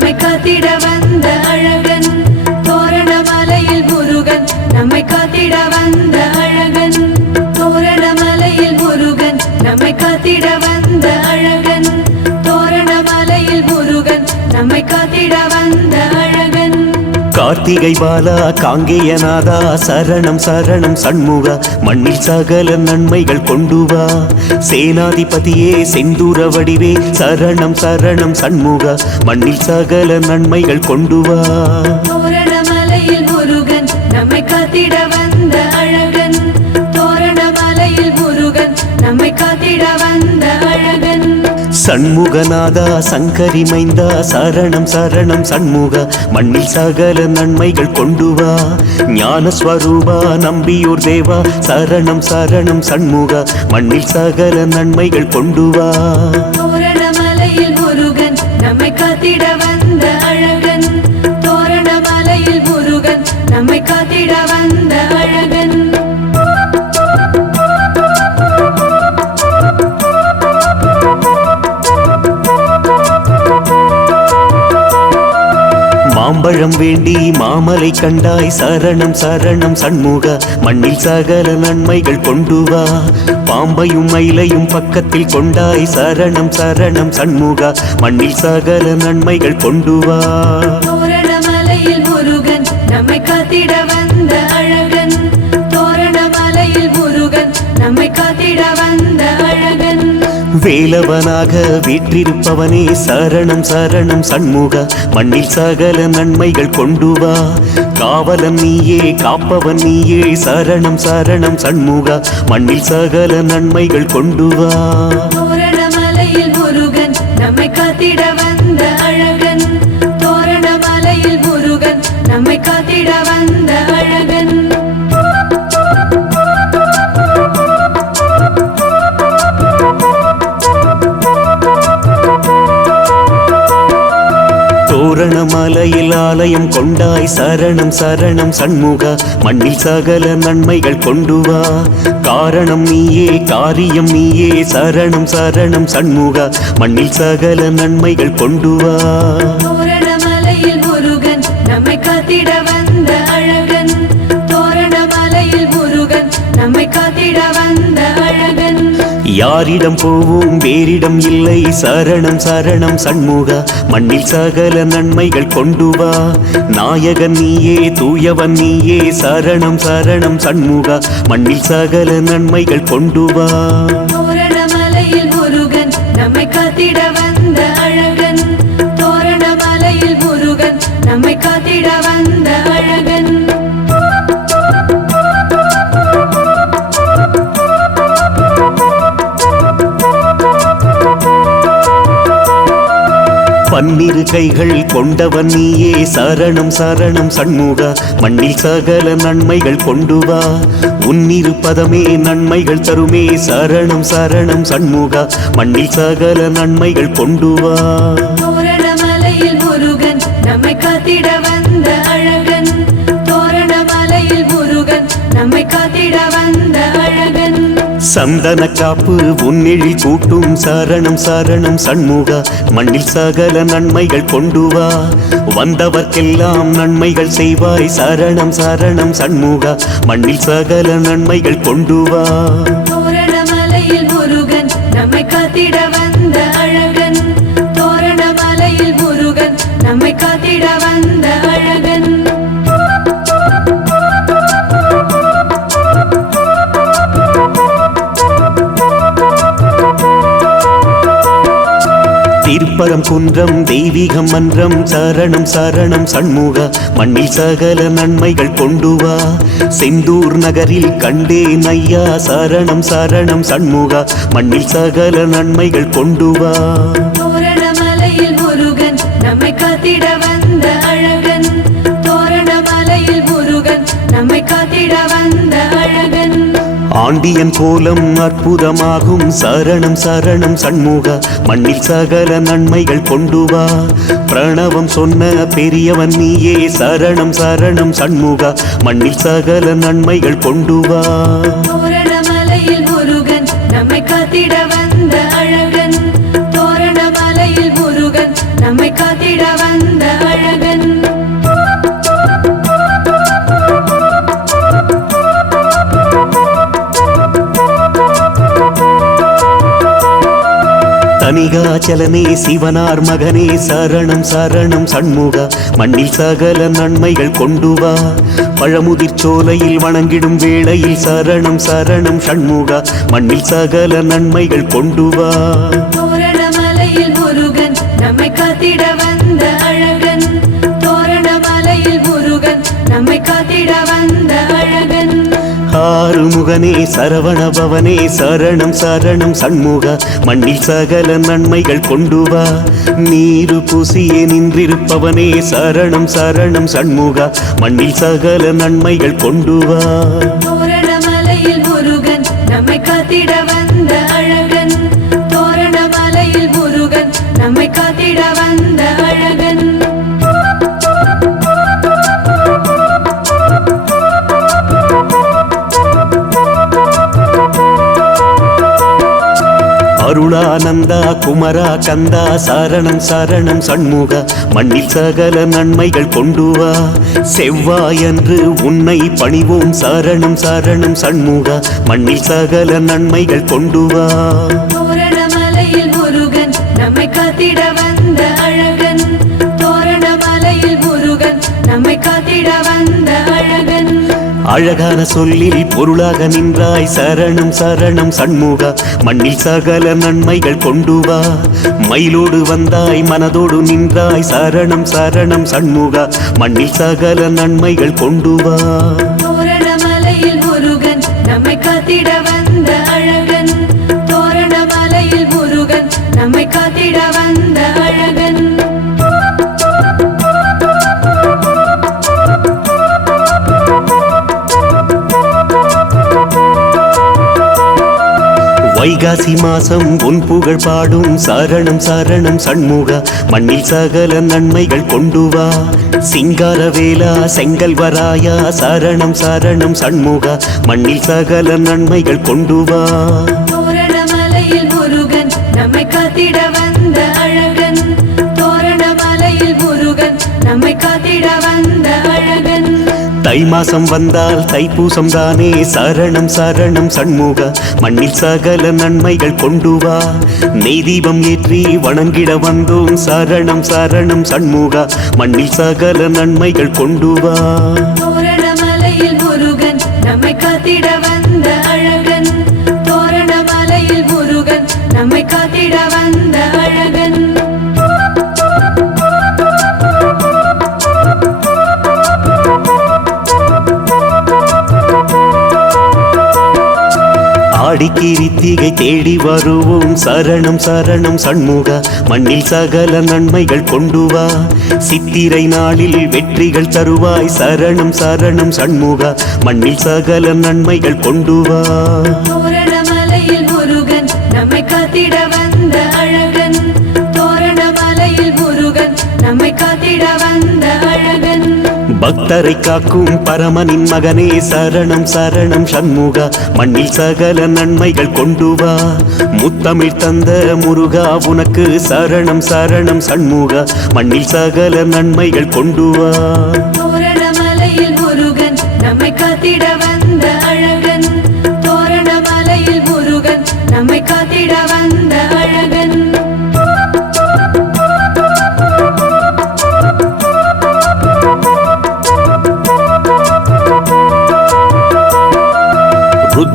நம்மை காத்திட கார்த்திகை பாலா காங்கேயநாதா சரணம் சரணம் சண்முகா மண்ணில் சகல நன்மைகள் கொண்டு வா. சேனாதிபதியே செந்தூர வடிவே சரணம் சரணம் சண்முகா மண்ணில் சகல நன்மைகள் கொண்டு வா. முருகன் நம்மை காத்திட சண்முகநாதா சங்கரி மைந்தா சரணம் சரணம் சண்முக மண்ணில் சகல நன்மைகள் கொண்டு வா. ஞானஸ்வரூபா நம்பியூர் தேவா சரணம் சரணம் சண்முக மண்ணில் சகல நன்மைகள் கொண்டு வா. மாம்பழம் வேண்டி மாமலை கண்டாய் சரணம் சரணம் சண்முக. மண்ணில் சகல நன்மைகள் கொண்டு வா. பாம்பையும் மயிலையும் பக்கத்தில் கொண்டாய் சரணம் சரணம் சண்முக. மண்ணில் சகல நன்மைகள் கொண்டு வா. வேலவனாக வீற்றிருப்பவனே சரணம் சரணம் சண்முக. மண்ணில் சகல நன்மைகள் கொண்டு வா. காவலன் நீயே காப்பவன் நீயே சரணம் சரணம் சண்முக. மண்ணில் சகல நன்மைகள் கொண்டு வா. தோரணமலையில் கொண்டாய் சரணம் சரணம் சண்முகா. மண்ணில் சகல நன்மைகள் கொண்டு வா. காரணம் நீயே காரியம் நீயே. சரணம் சரணம் சண்முகா. மண்ணில் சகல நன்மைகள் கொண்டு வா. யாரிடம் போவோம் வேறிடம் இல்லை. சரணம் சரணம் சண்முகா. மண்ணில் சகல நன்மைகள் கொண்டு வா. நாயகன் நீயே தூயவன் நீயே. சரணம் சரணம் சண்முகா. மண்ணில் சகல நன்மைகள் கொண்டு வா. முருகன் நம்மை காத்திட பன்னிரு கைகள் கொண்டவன் நீயே. சரணம் சரணம் சண்முகா. மண்ணில் சகல நன்மைகள் கொண்டு வா. உன்னிரு பதமே நன்மைகள் தருமே. சரணம் சரணம் சண்முகா. மண்ணில் சகல நன்மைகள் கொண்டு வா. சந்தன காப்பு உன்னெழில் கூட்டும் சரணம் சரணம் சண்முகா. மண்ணில் சகல நன்மைகள் கொண்டு வா. வந்தவர்க்கெல்லாம் நன்மைகள் செய்வாய். சரணம் சரணம் சண்முகா. மண்ணில் சகல நன்மைகள் கொண்டு வா. திருப்பரம் குன்றம் தெய்வீகம் மன்றம் சரணம் சரணம் சண்முக. மண்ணில் சகல நன்மைகள் கொண்டு வா. செந்தூர் நகரில் கண்டேன் ஐயா சரணம் சரணம் சண்முக. மண்ணில் சகல நன்மைகள் கொண்டு வா. முருகன் நம்மை காத்திட ஆண்டியன் கோலம் அற்புதமாகும். சரணம் சரணம் சண்முக மண்ணில் சகல நன்மைகள் கொண்டு வா. பிரணவம் சொன்ன பெரியவன் நீயே சரணம் சரணம் சண்முக மண்ணில் சகல நன்மைகள் கொண்டு வா. தணிகாச்சலனே சிவனார் மகனே சரணம் சரணம் சண்முகா. மண்ணில் சகல நன்மைகள் கொண்டு வா. பழமுதிர் சோலையில் வணங்கிடும் வேளையில் சரணம் சரணம் சண்முகா. மண்ணில் சகல நன்மைகள் கொண்டு வா. ஆறுமுகனே சரவண பவனே சரணம் சரணம் சண்முக. மண்ணில் சகல நன்மைகள் கொண்டு வா. நீரு பூசியே நின்றிருப்பவனே சரணம் சரணம் சண்முக. மண்ணில் சகல நன்மைகள் கொண்டு வா. தோரணமலையில் முருகன் நம்மை காத்திட வந்த அருளானந்தா குமரா சந்தா சரணம் சரணம் சண்முகா மண்ணில் சகல நன்மைகள் கொண்டு வா. செவ்வாயன்று உன்னை பணிவோம் சரணம் சரணம் சண்முகா மண்ணில் சகல நன்மைகள் கொண்டு வா. அழகான சொல்லில் பொருளாக நின்றாய். சரணம் சரணம் சண்முகா. மண்ணில் சகல நன்மைகள் கொண்டு வா. மயிலோடு வந்தாய் மனதோடு நின்றாய். சரணம் சரணம் சண்முகா. மண்ணில் சகல நன்மைகள் கொண்டு வா. வைகாசி மாசம் உன் புகழ் பாடும். சரணம் சரணம் சண்முகா மண்ணில் சகல நன்மைகள் கொண்டு வா. சிங்கார வேலா செங்கல் வராயா சரணம் சரணம் சண்முகா மண்ணில் சகல நன்மைகள் கொண்டு வா. முருகன் நம்மை காத்திட வந்த அழகன். தோரணமலையில் முருகன் நம்மை காத்திட வந்த அழகன். தை மாசம் வந்தால் தைப்பூசம் தானே. சரணம் சரணம் சண்முக. மண்ணில் சகல நன்மைகள் கொண்டு வா. நெய் தீபம் ஏற்றி வணங்கிட வந்தோம். சரணம் சரணம் சண்முக. மண்ணில் சகல நன்மைகள் கொண்டு வா. ஆடிக்கிரித்திகை தேடி வருவோம். சரணம் சரணம் சண்முக மண்ணில் சகல நன்மைகள் கொண்டு வா. சித்திரை நாளில் வெற்றிகள் தருவாய். சரணம் சரணம் சண்முக மண்ணில் சகல நன்மைகள் கொண்டு வா. முருகன் நம்மை காத்திட பக்தரை காக்கும் பரமனின் மகனே சரணம் சரணம் சண்முகா. மண்ணில் சகல நன்மைகள் கொண்டு வா. முத்தமிழ் தந்த முருகா உனக்கு சரணம் சரணம் சண்முகா. மண்ணில் சகல நன்மைகள் கொண்டு வா.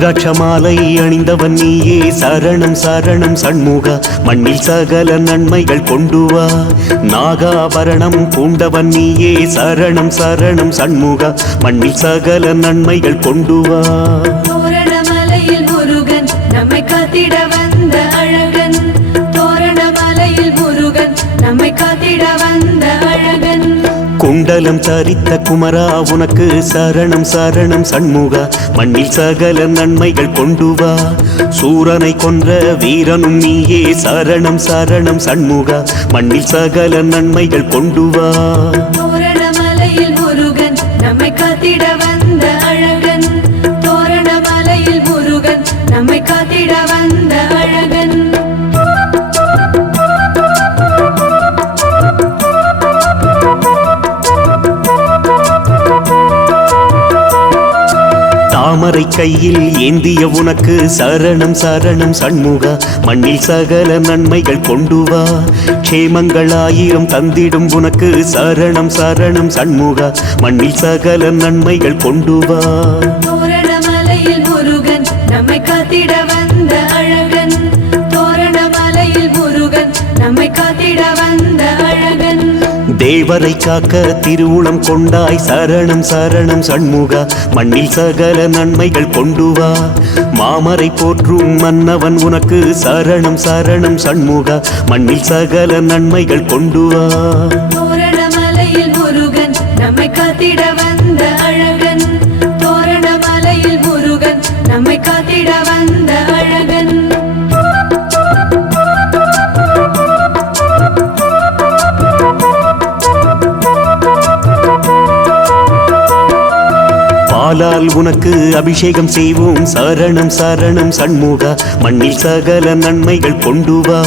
ருத்ராட்ச மாலை அணிந்தவன் நீயே. சரணம் சரணம் சண்முகா. மண்ணில் சகல நன்மைகள் கொண்டு வா. நாகாபரணம் பூண்டவன் நீயே. சரணம் சரணம் சண்முகா. மண்ணில் சகல நன்மைகள் கொண்டு வா. முருகன் நம்மை காத்திட மண்டலம் சரித்த குமரா உனக்கு சரணம் சரணம் சண்முகா. மண்ணில் சகல நன்மைகள் கொண்டு வா. சூரனை கொன்ற வீரனும் நீயே சரணம் சரணம் சண்முகா. மண்ணில் சகல நன்மைகள் கொண்டு வா. முருகன் நம்மை காத்திட வந்த அழகன். தோரணமலையில் முருகன் நம்மை காத்திட வந்த தாமரை கையில் ஏந்திய உனக்கு சரணம் சரணம் சண்முகா. மண்ணில் சகல நன்மைகள் கொண்டு வா. க்ஷேமங்கள் ஆயிரம் தந்திடும் உனக்கு சரணம் சரணம் சண்முகா. மண்ணில் சகல நன்மைகள் கொண்டு வா. தேவரை காக்க திருவுளம் கொண்டாய் சரணம் சரணம் சண்முகா மண்ணில் சகல நன்மைகள் கொண்டு வா. மாமரை போற்றும் மன்னவன் உனக்கு சரணம் சரணம் சண்முகா மண்ணில் சகல நன்மைகள் கொண்டு வா. முருகன் நம்மை காத்திட உனக்கு அபிஷேகம் செய்வோம். சரணம் சரணம் சண்முகா. மண்ணில் சகல நன்மைகள் கொண்டு வா.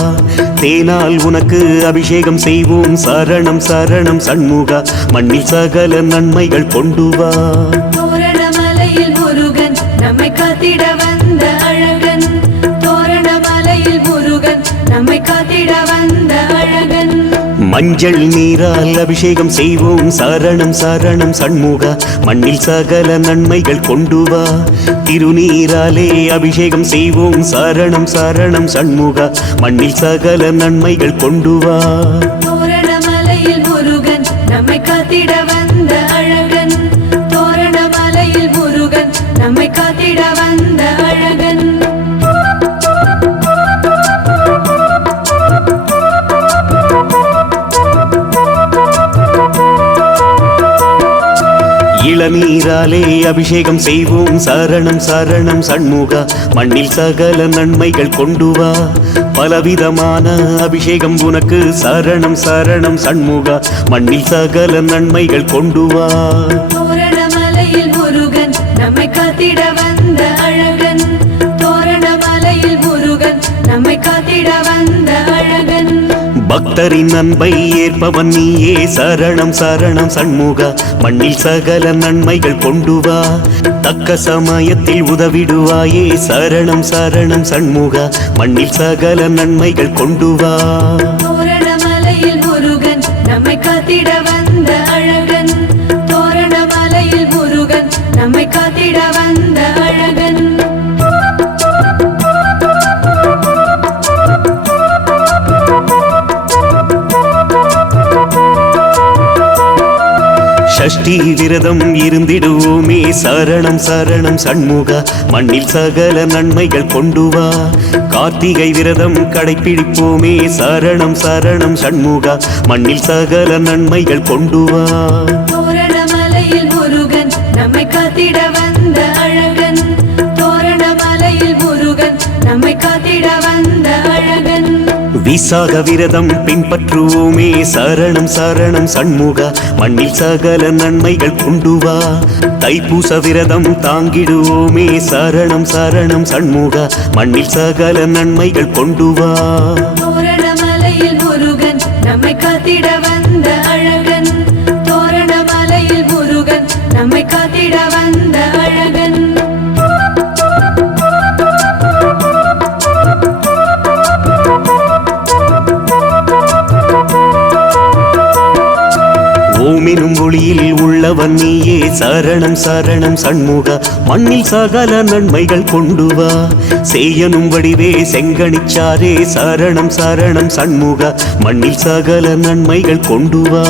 தேனால் உனக்கு அபிஷேகம் செய்வோம். சரணம் சரணம் சண்முகா. மண்ணில் சகல நன்மைகள் கொண்டு வா. மஞ்சள் நீரால் அபிஷேகம் செய்வோம். சரணம் சரணம் சண்முகா. மண்ணில் சகல நன்மைகள் கொண்டு வா. திருநீராலே அபிஷேகம் செய்வோம். சரணம் சரணம் சண்முகா. மண்ணில் சகல நன்மைகள் கொண்டு வா. இளநீராலே அபிஷேகம் செய்வோம். சரணம் சரணம் சண்முகா. மண்ணில் சகல நன்மைகள் கொண்டு வா. பலவிதமான அபிஷேகம் உனக்கு. சரணம் சரணம் சண்முகா. மண்ணில் சகல நன்மைகள் கொண்டு வா. முருகன் நம்மை காத்திட பக்தரின் அன்பை ஏற்பவன் நீயே. சரணம் சரணம் சண்முக. மண்ணில் சகல நன்மைகள் கொண்டு வா. தக்க சமயத்தில் உதவிடுவாயே. சரணம் சரணம் சண்முக. மண்ணில் சகல நன்மைகள் கொண்டு வா. ஷஷ்டி விரதம் இருந்திடுவோமே. சரணம் சரணம் சண்முகா. மண்ணில் சகல நன்மைகள் கொண்டு வா. கார்த்திகை விரதம் கடைப்பிடிப்போமே. சரணம் சரணம் சண்முகா. மண்ணில் சகல நன்மைகள் கொண்டு வா. முருகன் நம்மை காத்திட விசாக விரதம் பின்பற்றுவோமே. சரணம் சரணம் சண்முக மண்ணில் சகல நன்மைகள் கொண்டுவா தைப்பூச விரதம் தாங்கிடுவோமே. சரணம் சரணம் சண்முக மண்ணில் சகல நன்மைகள் கொண்டுவா சரணம் சரணம் சண்முகா மண்ணில் சகல நன்மைகள் கொண்டு வா. செய்யனும் வடிவே செங்கணிச்சாரே சரணம் சரணம் சண்முகா மண்ணில் சகல நன்மைகள் கொண்டு வா.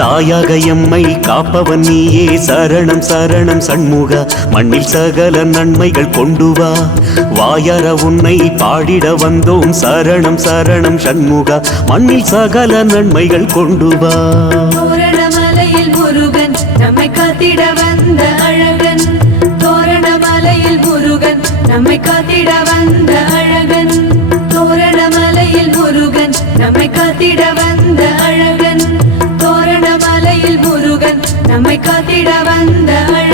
தாயாக எம்மை காப்பவன் நீயே. சரணம் சரணம் சண்முக. மண்ணில் சகல நன்மைகள் கொண்டு வா. வாயார உன்னை பாடிட வந்தோம். சரணம் சரணம் சண்முக. மண்ணில் சகல நன்மைகள் கொண்டு வா. முருகன் நம்மை காத்திட வந்த அழகன். தோரணமலையில் முருகன் நம்மை காத்திட வந்த அழகன். தோரணமலையில் முருகன் நம்மை காத்திட வந்த அழகன். காத்திட வந்த அழகன்